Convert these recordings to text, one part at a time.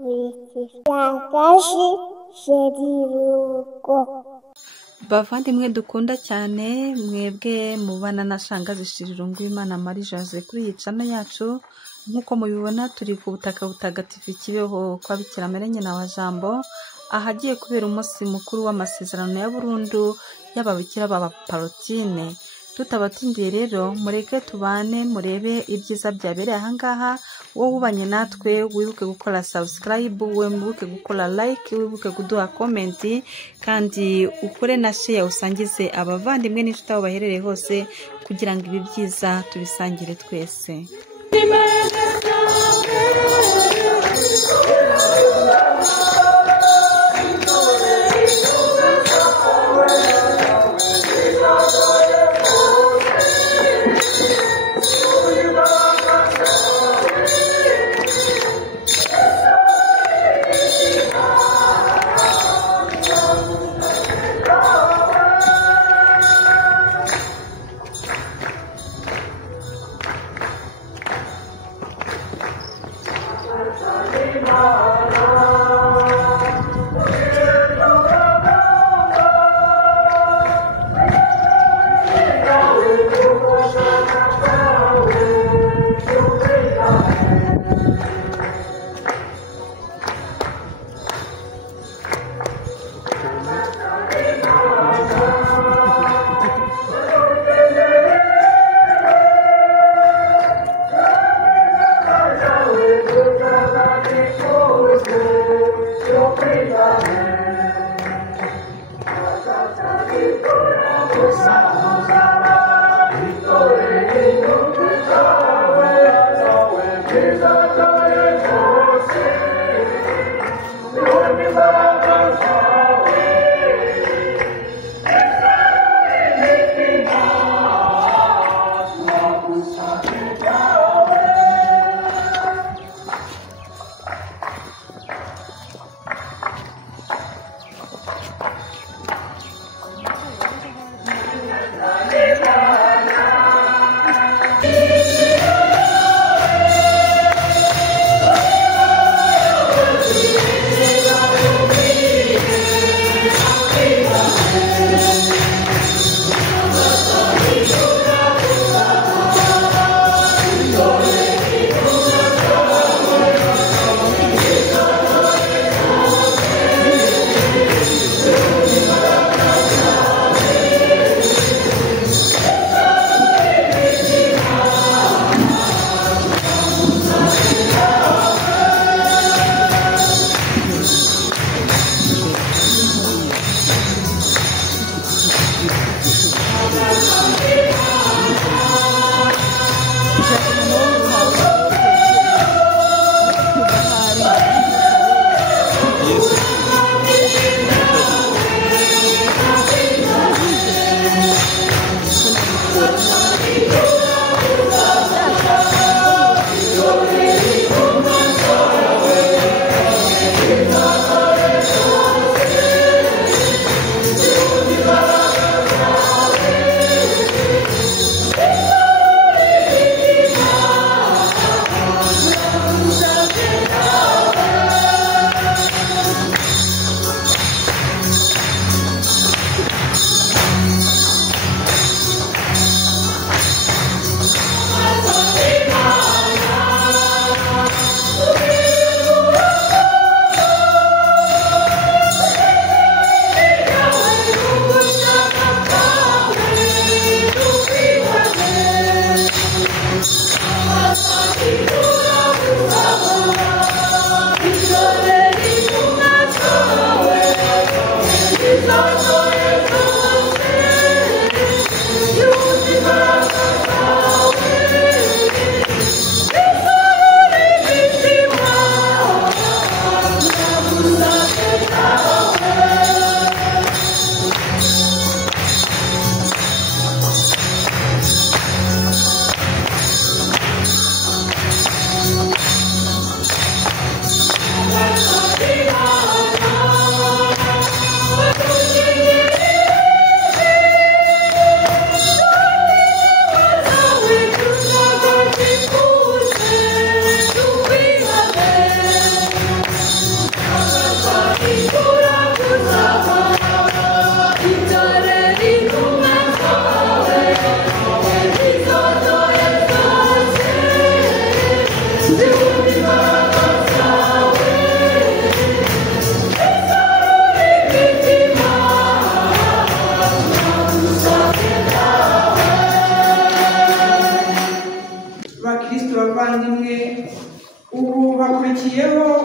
Yakashi Sheriruko. Bavandimwe dukunda cyane mwebwe mubana na shangazi Shirirungu Imana Marie Jose kuri iyi channel yacu, nkuko mubibona turi ku butaka butagatifu Kibeho kwa Bikira Mariya nyina wa Jambo, ahagiye kubera umunsi mukuru w'amasezerano ya burundu y'ababikira b'abaparotine. Tutabatindiye rero mureke tubane murebe ibyiza byabereye ahangaha. Wowe ubanye natwe wibuke gukora subscribe, wibuke gukora like, wibuke kuduha comment, kandi ukore na share usangize abavandimwe n'inshuti aho baherereye hose, kugira ngo ibi byiza tubisangire twese.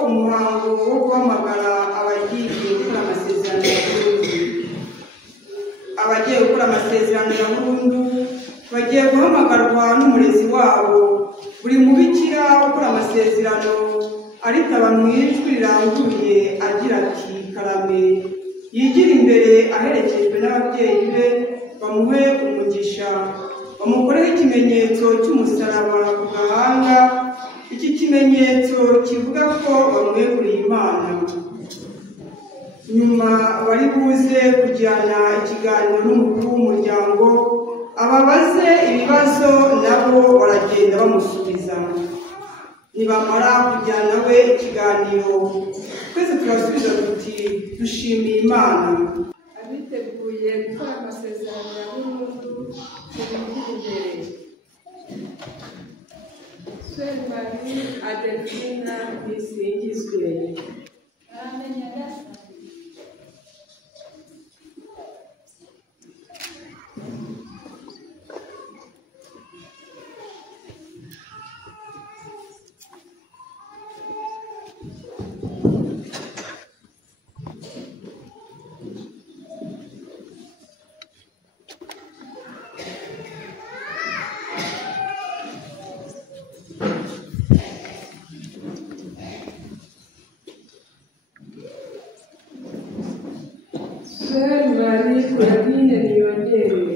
umuhango wo guhamagara abagiye gukora amasezerano ya burundu. Abagiye gukora amasezerano ya burundu bagiye guhamagarwa n'umurezi wabo. Buri mubikira ukora amasezerano aritaba mu ijwi riranguruye agira ati karame, yigira imbere aherekejwe n'ababyeyi be, bamuhe umugisha, bamukoreho ikimenyetso cy'umusaraba ku gahanga. Iki kimenyetso kivuga ko bamweguriye Imana. Nyuma bari buze kujyana ikiganiro n'umukuru w'umuryango, ababaze ibibazo nabo baragenda bamusubiza. Nibamara kujyana we ikiganiro, twese turasubiza tuti dushimiye Imana. Abiteguye gukora amasezerano ya burundu tubigire imbere. Sœur Marie Adelphina Nisingizwe. Sœur Marie Claudine Niyongerwe.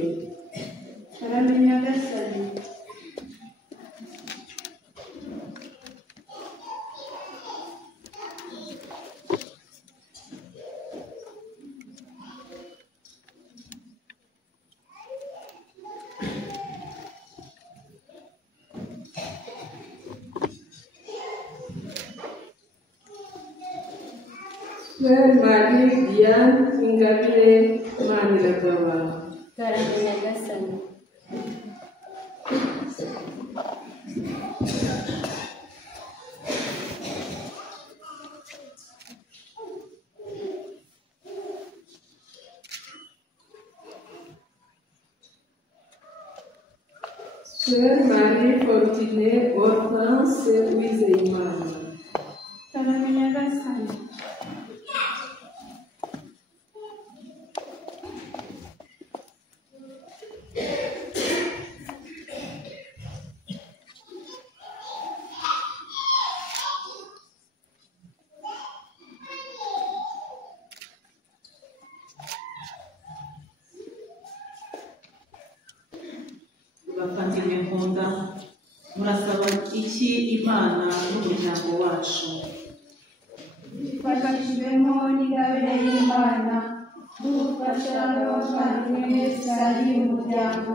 Aramenya gasani. Sœur Marie Diane Ingabire Maniragaba. Aramenya gasani. Sœur Marie Fortunée Hortense Uwizeyimana. Aramenya gasani. Bavandimwe nkunda, murasaba iki Imana n'umuryango wacu? Twifashijwemo n'ingabire y'Imana n'ubufasha bw'abavandimwe mwese ari umuryango,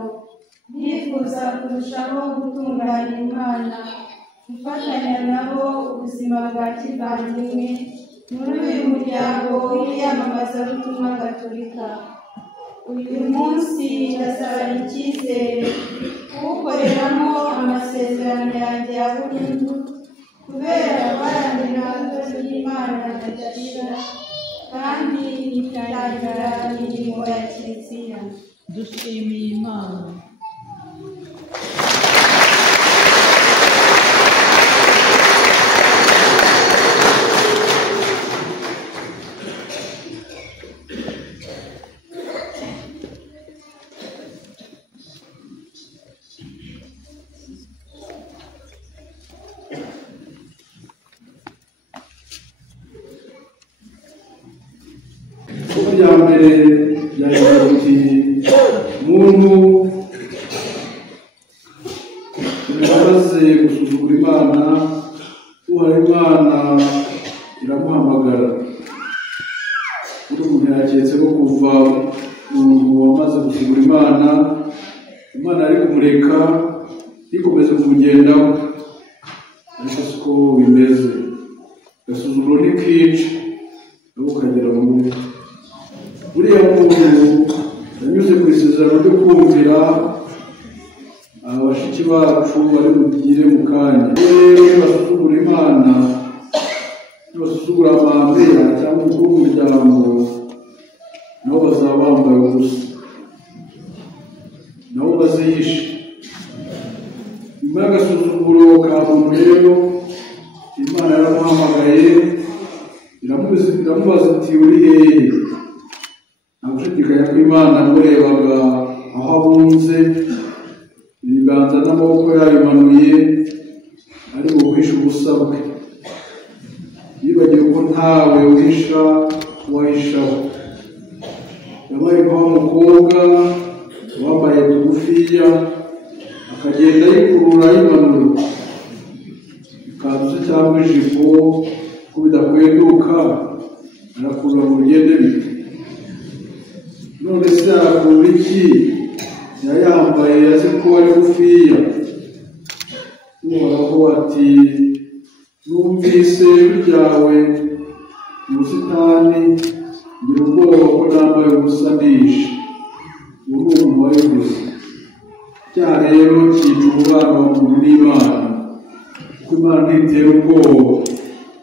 ndifuza kurushaho gutunganya Imana, gufatanya nabo ubuzima bwa kivandimwe muri uyu muryango w'iyamamazabutumwa gatolika. Uyu munsi ndasaba icyizere kuwukoreramo amasezerano yanjye ya burundu, kubera guharanira itoto ry'Imana ridashira kandi ritangira imirimo ya Kiliziya. Dushimiye Imana. Iya mbere yagize ati muntu yamaze gusuzugura Imana, uhaye Imana iramuhamagara. Uri umuntu yaketse ko kuva umuntu wamaze gusuzugura Imana, Imana ari kumureka ikomeze kumugendaho, ariko siko bimeze. Gasuzuguro ni kenshi nabo ukagera mu mubi. Uriya muntu yanyuze ku isezerano ryo kumvira abashiki bacu bari bugire mu kanya. Rero basuzugura Imana, basuzugura amambera cyangwa umukuru w'umuryango, nabo bazaba bambaye ubusa, nabo bazihishe. Nyuma y'agasuzuguro ka muntu rero, Imana yaramuhamagaye iramubaza iti uri hehe? Nta gushidikanya ko Imana yamurebaga aho abunze, ibiganza n'amaboko yabimanuye ari guhisha ubusa bwe, yibagiwe ko ntawe uhisha uwahishaho. Yabaye nk'umukobwa wambaye tugufiya, akagenda yikurura yimanura ikanzu cyangwa ijipo ko bidakweduka, arakurura ngo ugende bite. None se arakurura iki? Yayambaye azi ko ari gufiya. Uhoraho ati numvise ryawe mu busitani, ngira ubwoba ko nambaye ubusa ndishe. Uwo ni umuntu wabivuze. Icyaha rero cyica umubano wa muntu n'Imana, kuko Imana ntitera ubwoba,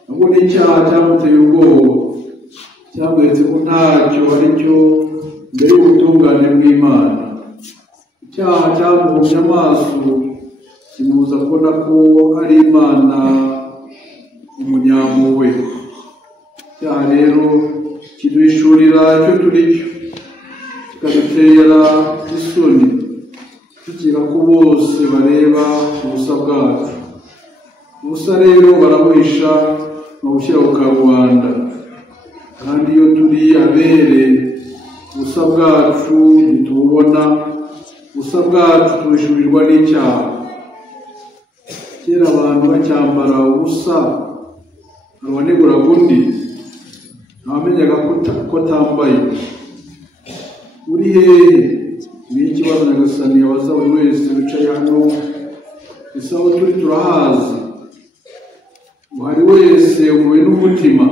ahubwo n'icyaha cyamuteye ubwoba, cyamweretse ko ntacyo ari cyo mbere y'ubutungane bw'Imana. Icyaha cyamuhumye amaso, kimubuza kubona ko ari Imana umunyampuhwe. Icyaha rero kiduhishurira icyo turi cyo, kikadutera isoni, tukiga ko bose bareba ubusa bwacu. Ubusa rero barabuhisha babushyira ku karubanda, kandi iyo turi abere ubusa bwacu ntitububona, ubusa bwacu tubishurirwa n'icyaha. Kera abantu bacyambara ubusa, awaneguraga undi ntawamenyaga ko atambaye. Uri hehe? Ni ikibazo Nyagasani yabaza buri wese wicaye hano. Ese aho turi turahazi? Uhari wese umubiri n'umutima,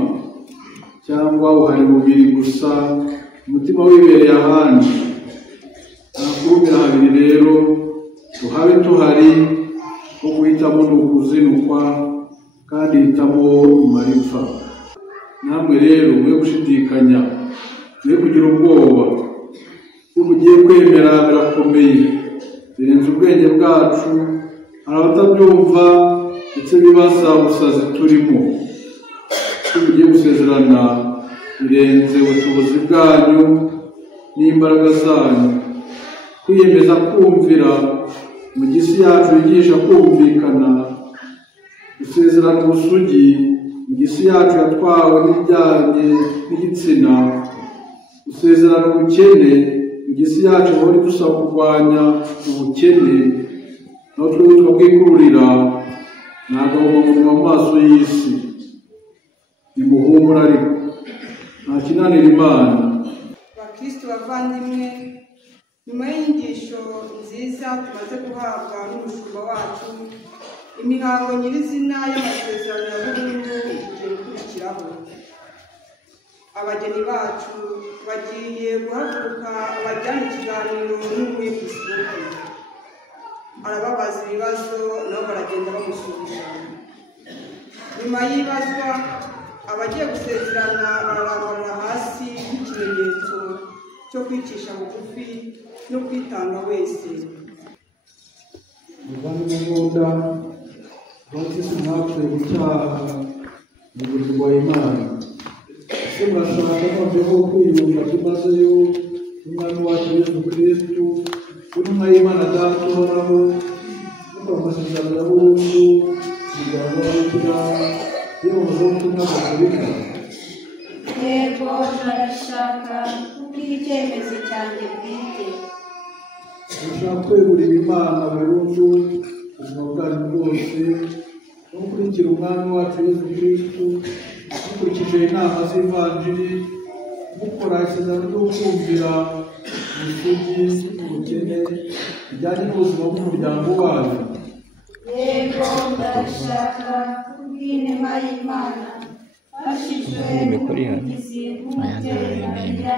cyangwa uhari mubiri gusa, umutima wibereye ahandi? Ntakurumira habiri rero, tuhabe tuhari, ko guhitamo ni ukuzinukwa, kandi hitamo imara ipfa. Namwe rero mwe gushidikanya, mwe kugira ubwoba. Iyo mugiye kwemera birakomeye, birenze ubwenge bwacu. Hari abatabyumva ndetse bibaza ubusazi turimo. Iyo mugiye gusezerana birenze ubushobozi bwanyu n'imbaraga zanyu. Kwiyemeza kumvira mu gisi yacu yigisha kumvikana, gusezerana ubusugi mu gisi yacu yatwawe n'ibijyanye n'igitsina, gusezerana ubukene mu gisi yacu aho dusaba kurwanya ubukene, naho twebwe twabwikururira ntagahomamunwa mu maso y'isi. Nimuhumure ariko nta kinanira Imana. Bakristo bavandimwe, nyuma y'inyigisho nziza tumaze guhabwa n'umushumba wacu, imihango nyirizina y'amasezerano ya burundu igiye gukurikiraho. Abageni bacu bagiye guhaguruka bajyana ikiganiro n'umwepiskopi, arababaza ibibazo nabo baragenda bamusubiza. Nyuma y'ibazwa, abagiye gusezerana bararambarira hasi nk'ikimenyetso cyo kwicisha bugufi no kwitanga wese. Muvandimwe nkunda, abakristo mwapfuye mu cyaha mu buryo bwa Imana. Ese murashaka noneho kwiyunga byimazeyo n'Umwami wacu Yesu Kristo, intumwa y'Imana Data uhoraho, no mu masezerano ya burundu umuryango w'Ababikira y'Umuvugabutumwa Gatolika? Yego, ndashaka kubw'icyemezo cyanjye bwite. Urashaka kwegurira Imana burundu ubuzima bwanyu bwose, no gukurikira Umwami wacu Yesu Kristo mukurikije inama z'ivanjiri, mukora isezerano ryo kumvira ubusugi, ubukene, bijyanye n'ubuzima bw'umuryango wanyu. Yego, ndashaka kubw'inema y'Imana, bashijwe n'umuvugizi w'umubyeyi Mariya,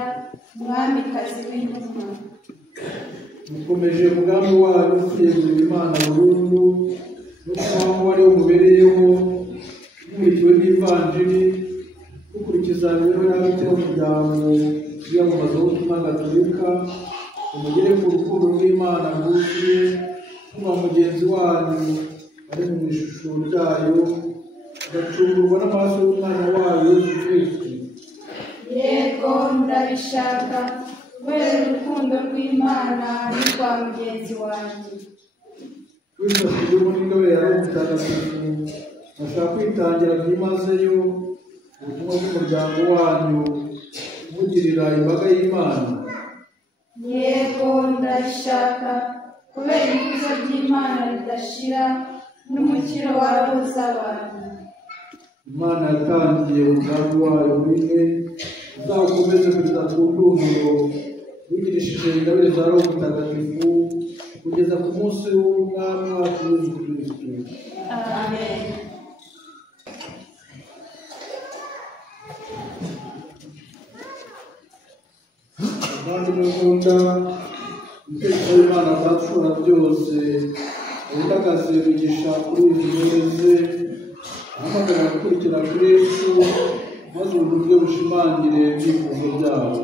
umwamikazi w'intumwa. Mukomeje umugambi wanyu wo kwiyegurira Imana burundu, no kubaho ari wo mubereyeho, mumurikiwe n'ivanjiri, mukurikiza imibereho y'ababikira b'umuryango w'Umuvugabutumwa Gatolika, umugere ku rukundo rw'Imana rwuzuye, muba mugenzi wanyu ari mu ishusho ryayo, agacungurwa n'amaraso y'Umwana wayo Yesu Kristo. ndabishaka kubera urukundo rw'Imana n'urwa mugenzi wanjye. wifashishije n'ingabe yawe mutagatifu ashaka kwitangira byimazeyo ubutumwa bw'umuryango wanyu mugirira imbaga y'Imana. Yego ndabishaka kubera ikuzo ry'Imana ridashira n'umukiro wa roho z'abantu. Imana yatangiye umugambi wayo muri mwe uzawukomeze kugeza ku ndunduro wigirishije ingabire za roho mutagatifu kugeza ku munsi w'umwami wacu Yesu Kristo. Amen. Abavandimwe nkunda, umutegetsi w'Imana azashobora byose ubutakazi imigisha kuri izi ntebe ze ahamagarira gukurikira kuri Yesu maze ubuntu bwe bushimangire ibyifuzo byabo.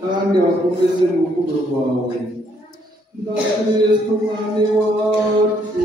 kandi abakomeze mu rukundo rwawe. Ndakristo umwami wacu.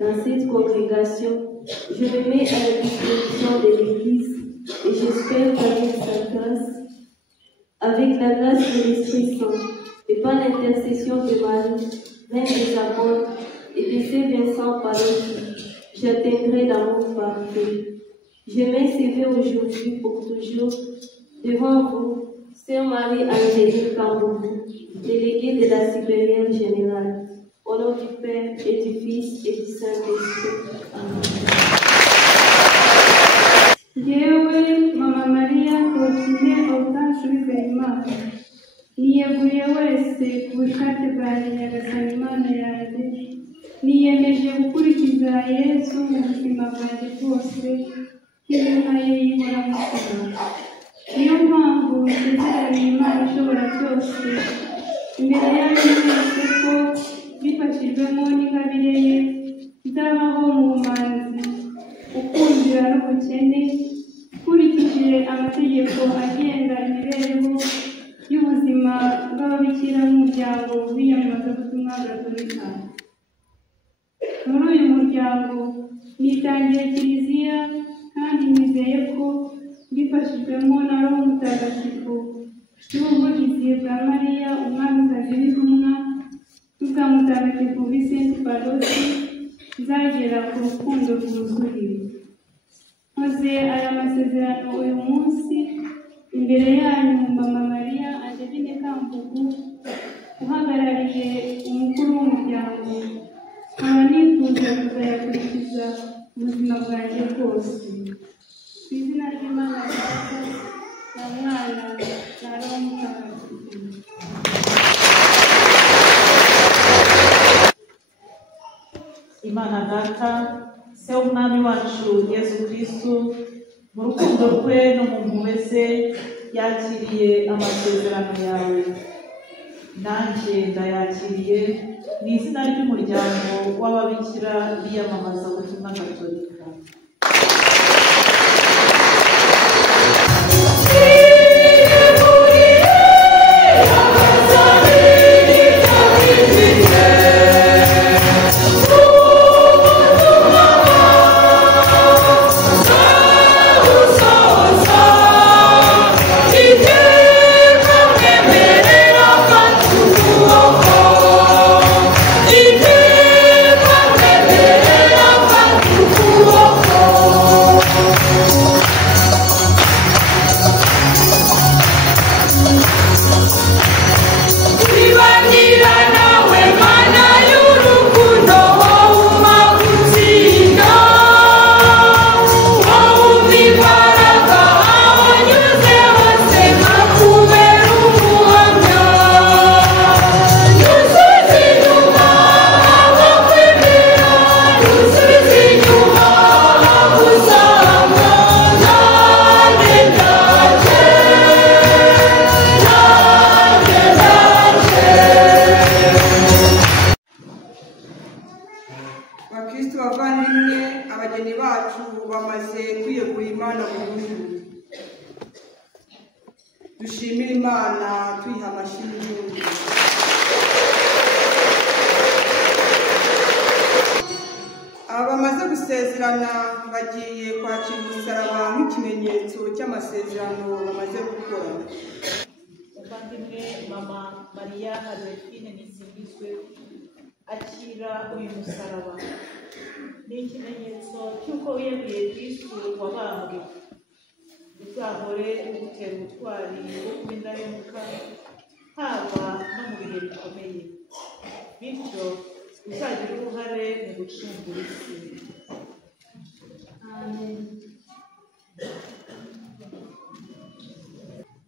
Dans cette congrégation, je me mets à la disposition de l'Église et j'espère qu'avec sa grâce, avec la grâce de l'Esprit Saint, et par l'intercession de Marie, Reine des apôtres, et de Saint Vincent Pallotti, j'atteindrai l'amour parfait. Je m'inscrivais aujourd'hui pour toujours devant vous, Sœur Marie-Angélique Cambourou, déléguée de la supérieure générale, au nom du Père et du Fils et du Saint-Esprit. Amen. Yewe Mama Maria Faustine Hortense Uwizeyimana, niyeguriye wese ku bushake bwanjye Nyagasani Imana yanjye, niyemeje gukurikiza Yesu mu buzima bwanjye bwose nk'intumwa ye y'inkoramutima. Niyo mpamvu nsezeraniye Imana ishobora byose imbere yanyu mwese ko bifashijwemo n'ingabire ye nzabaho mu bumanzi, ukumvira n'ubukene, ukurikije amategeko agenga imibereho y'ubuzima bw'ababikira n'umuryango w'iyamamazabutumwa Gatolika. Muri uyu muryango nitangiye Kiliziya kandi nizeye ko mbifashijwemo na Roho Mutagatifu n'ubuvugizi bwa Mariya umwamikazi w'intumwa n'ubwa Mutagatifu Vincent Pallotti nzagera ku rukundo rwuzuye. Nkoze aya masezerano uyu munsi imbere yanyu Mama Maria Angeline Kambugu, uhagarariye umukuru w'umuryango, nkaba nifuza kuzayakurikiza ubuzima bwanjye bwose. Ku izina ry'Imana Data na Mwana na Roho Mutagatifu. Imana Data, se w'umwami wacu Yesu Kristo, mu rukundo rwe no mu mpuhwe ze yakiriye amasezerano yawe. Nanjye ndayakiriye mu izina ry'umuryango w'ababikira b'iyamamazabutumwa Gatolika. Bakristo bavandimwe, abageni bacu bamaze kwiyegura Imana burundu. Dushimire Imana tuyiha amashyi y'impundu. Aba bamaze gusezerana bagiye kwakira umusaraba nk'ikimenyetso cy'amasezerano bamaze gukora. Muvandimwe Mama Maria Adolphine Nisingizwe, akira uyu musaraba. Ni ikimenyetso cy'uko wiyeguriye Kristo wabambwe. Uzahore ugutera ubutwari bwo kuba indahemuka, haba no mu bihe bikomeye. Bityo uzagira uruhare mu gucungura isi. Amen.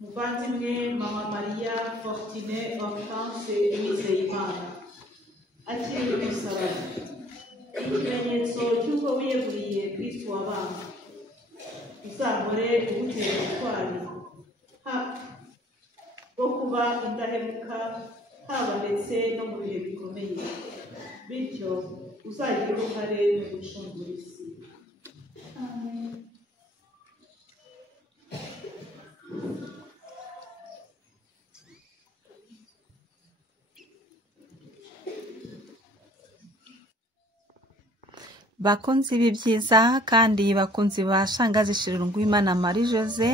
Muvandimwe Mama Maria Faustine Hortense Uwizeyimana, akiri umusaraba. Ikimenyetso cy'uko wiyeguriye Kristo wabambwe. Uzahore ugutera ubutwari bwo kuba indahemuka, haba ndetse no mu bihe bikomeye. Bityo uzagira uruhare mu gucungura isi. Amen. bakunzi b'ibyiza kandi bakunzi ba Shangazi Shirunguwimana na Marie Jose,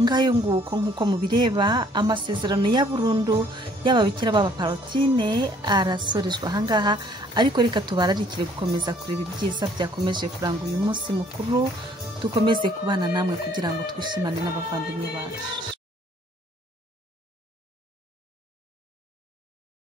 ngayo nguko nk'uko mubireba amasezerano ya burundu y'ababikira b'abaparotine arasorejwe ahangaha, ariko reka tubararikire gukomeza kureba ibyiza byakomeje kuranga uyu munsi mukuru, dukomeze kubana namwe kugira ngo twishimane n'abavandimwe bacu.